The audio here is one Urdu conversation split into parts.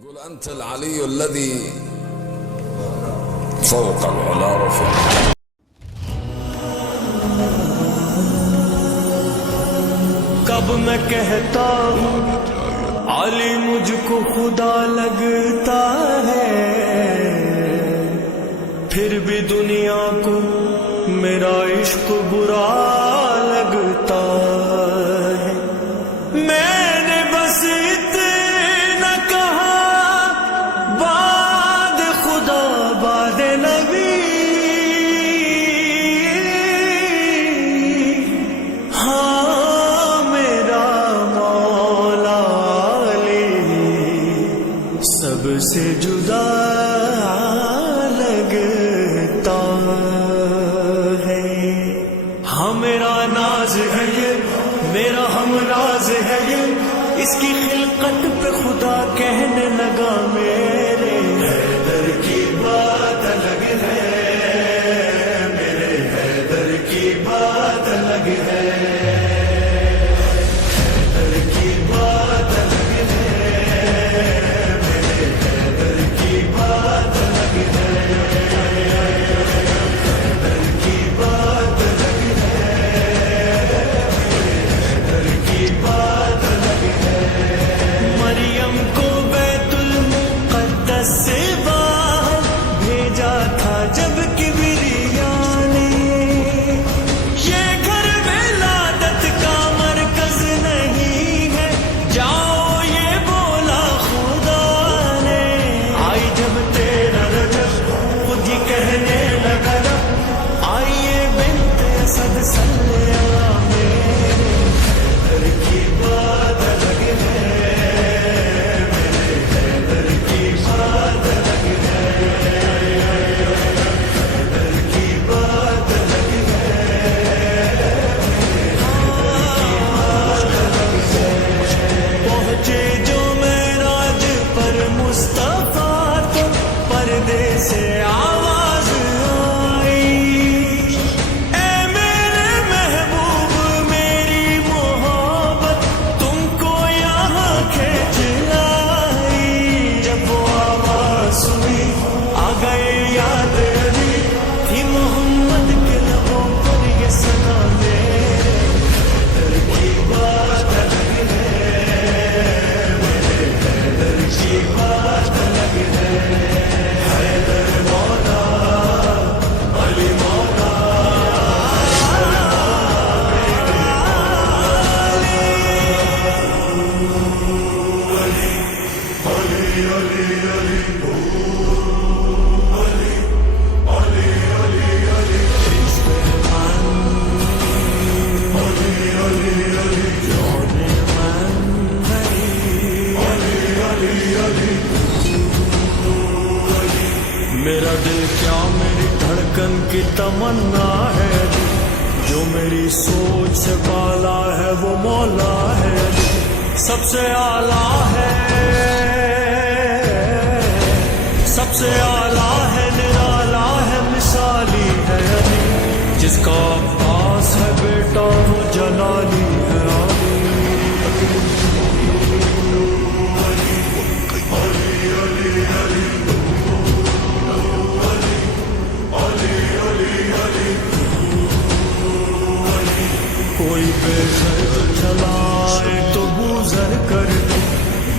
يقول أنت العلي الذي فوق العلا رفيع. کب میں کہتا ہوں علی مجھ کو خدا لگتا ہے، پھر بھی دنیا کو میرا عشق برا لگتا ہے. میں نے بس اتنا کہا بعد خدا بعد نبی، ہاں میرا مولا علی سب سے جدا لگتا ہے. ہاں میرا ناز ہے یہ، میرا ہم راز ہے یہ، اس کی خلقت پہ خدا کہنے لگا میرے حیدر کی بات الگ ہے، میرے حیدر کی بات الگ ہے، حیدر کی بات الگ ہے، میرے حیدر کی بات الگ ہے، حیدر کی بات الگ ہے، حیدر کی بات الگ ہے. مریم کو بیت المقدس سے باہر بھیجا تھا جب کبریا نے، یہ گھر ولادت کا مرکز نہیں ہے، جاؤ یہ بولا خدا نے. آئی جب تیرا رجب خود ہی کہنے لگا رب، آئیے بنت اسد صلی اللہ میرے حیدر کی بات الگ ہے، میرے حیدر کی بات الگ ہے، حیدر کی بات الگ ہے، پہنچے جو معراج پر مصطفیٰ تو پردے سے آواز آئی، اے میرے محبوب میری محبت تم کو یہاں کھینچ لائی. جب وہ آواز سنی آ گئے یاد علی، تھی محمد کے لبوں پر یہ سنا میرے حیدر کی بات الگ ہے، میرے حیدر کی بات الگ ہے. حیدر مولا علی مولا میرا دل کیا میری دھڑکن کی تمنا ہے، جو میری سوچ سے بالا ہے وہ مولا ہے، سب سے اعلیٰ ہے، سب سے اعلیٰ ہے، نرالا ہے، مثالی ہے علی، جس کا عباس ہے بیٹا وہ جلالی ہے علی. کوئی بے خیر چلائے تو گزر کر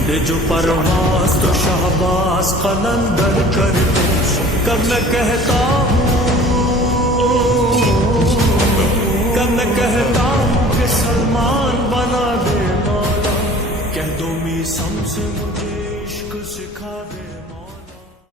دے جو پرواز تو شہباز قلندر کر دے. کب میں کہتا ہوں کہ سلمان بنا دے مولا، کہہ دو میسم سے مجھے عشق سکھا دے مولا.